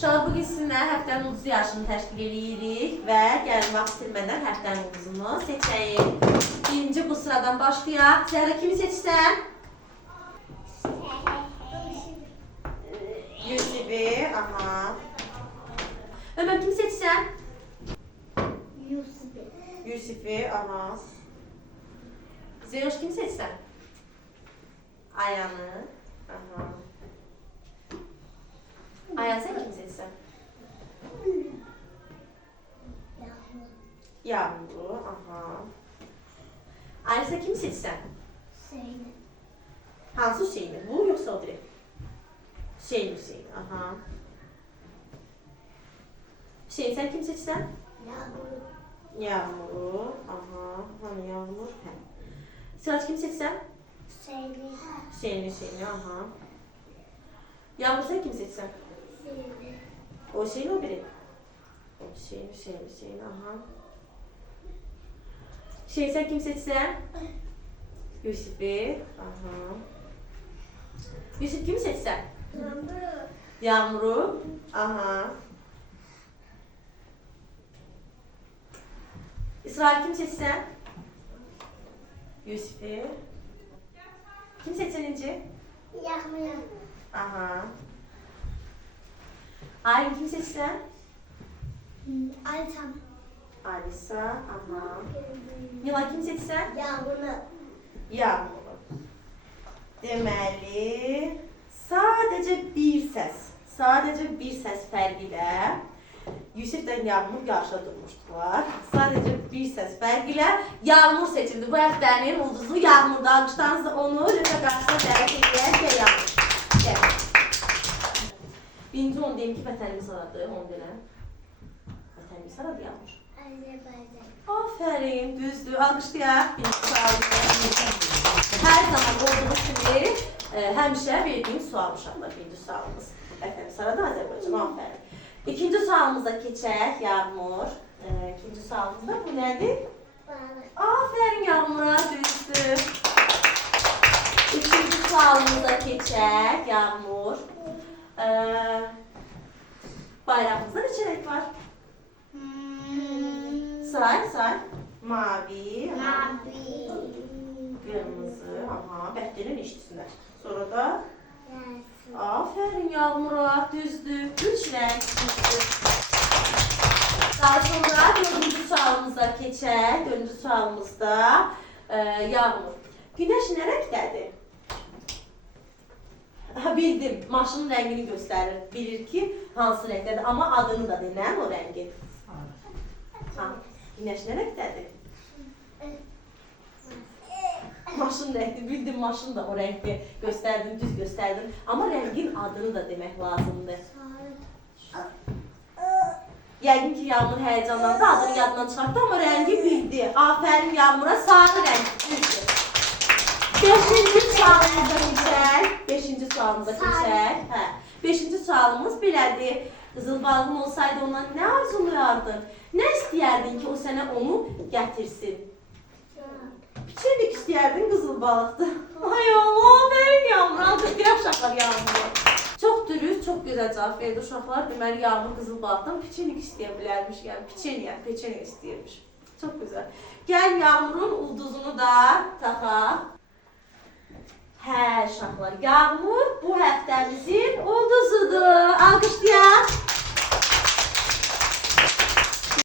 Uşaqlar, bugün sizinlə həftənin ulduzu yarışını təşkil edirik və gəlin vaxt itirmədən həftənin ulduzunu seçəyik. Birinci bu sıradan başlayaq. Zəhra, kimi seçsən? Yusifi, aha. Ömər, kimi seçsən? Yusifi, aha. Zeyoş, kimi seçsən? Ayanı, aha. Ayan, sen kimi seçsən? Yağmuru, aha. Ayşe, kimi seçsən? Hüseyin'i. Hansı Hüseyin'i? Bu yoksa o direkt? Hüseyin, aha. Hüseyin, sen kimi seçsən? Yağmur. Yağmuru, aha. Hani Yağmur, hə. Sıraç, kimi seçsən? Hüseyin'i. Hüseyin, aha. Yağmur, sen kimi seçsən? Hüseyin'i. O Hüseyin o biri. O Hüseyin, aha. Hüseyin, sen kimi seçsən? Yusifi, aha. Yusuf, kimi seçsən? Yağmur. Yağmuru, aha. İsrail, kim seçsən? Yusifi. Kim seçsən İnci? Yağmur. Aha. Aylin, kim seçsən? Altan. Alisa, aha. Nila, kim seçsən? Yağmur'u. Yağmuru. Deməli, sadəcə bir səs fərqi ilə Yusifdən Yağmur qarşıda durmuşdular. Sadəcə bir səs fərqi ilə Yağmur seçildi. Bu həftənin ulduzu Yağmur'da. Alqışlarınızla onu lütfə qarşısına dəvət edək və Yağmur. Gəl. Birinci onu deyim ki, vətənimiz aradı, onu deyiləm. Vətənimiz aradı Yağmur. Azərbaycan. Aferin, düzdür. Alqışlayaq. Birinci sualımızda. Hər zaman olduğu kimi həmişə verdiyim sual uşaqlar. Birinci sualımız. Vətənimiz aradı Azərbaycan. Aferin. İkinci sualımıza keçək, Yağmur. İkinci sualımızda bu nədir? Balık. Aferin Yağmur'a, düzdür. Üçüncü sualımıza keçək, Yağmur. Bayrağımızda neçə renk var? Say. Mavi, Mavi. kırmızı, aha, bəhdinin işçisilər. Sonra da Yeşil. aferin Yağmur'a, düzdür. Üç renk düzdür. Daha sonra dördüncü sualımıza keçək. Dördüncü sualımızda Yağmur. Güneş nə rəngdədir? Bildim, maşının rəngini göstərir. Bilir ki, hansı rəngdədir. Amma adını da denəm o rəngin. Güneş nə rəngdədir? Maşın rəngdir, bildim maşın da o rəngdir. Göstərdim, düz göstərdim. Amma rəngin adını da demək lazımdır. Yəqin ki, Yağmur həyəcanlandı, adını yadından çıxartdı, amma rəngi bildi. Afərin Yağmur'a, sarı rəng düzdür. Beşinci sualımıza keçək. Beşinci sualımız belədir. Qızıl balığın olsaydı ondan nə arzulayardın? Nə istəyərdin ki, o sənə onu gətirsin? Piçirlik istəyərdin, qızıl balıqdır. Ay Allah, aferin Yağmur, alqışlayaq uşaqlar Yağmur'u. Çox dürüst, çox gözəl cavab verdi uşaqlar. Deməli, Yağmur qızıl balıqdan piçirlik istəyə bilərmiş, yəni peçenik istəyirmiş. Çox gözəl. Gəl Yağmur'un ulduzunu da taxaq. Hə uşaqlar, Yağmur bu həftəmizin ulduzudur. Alqışlayaq.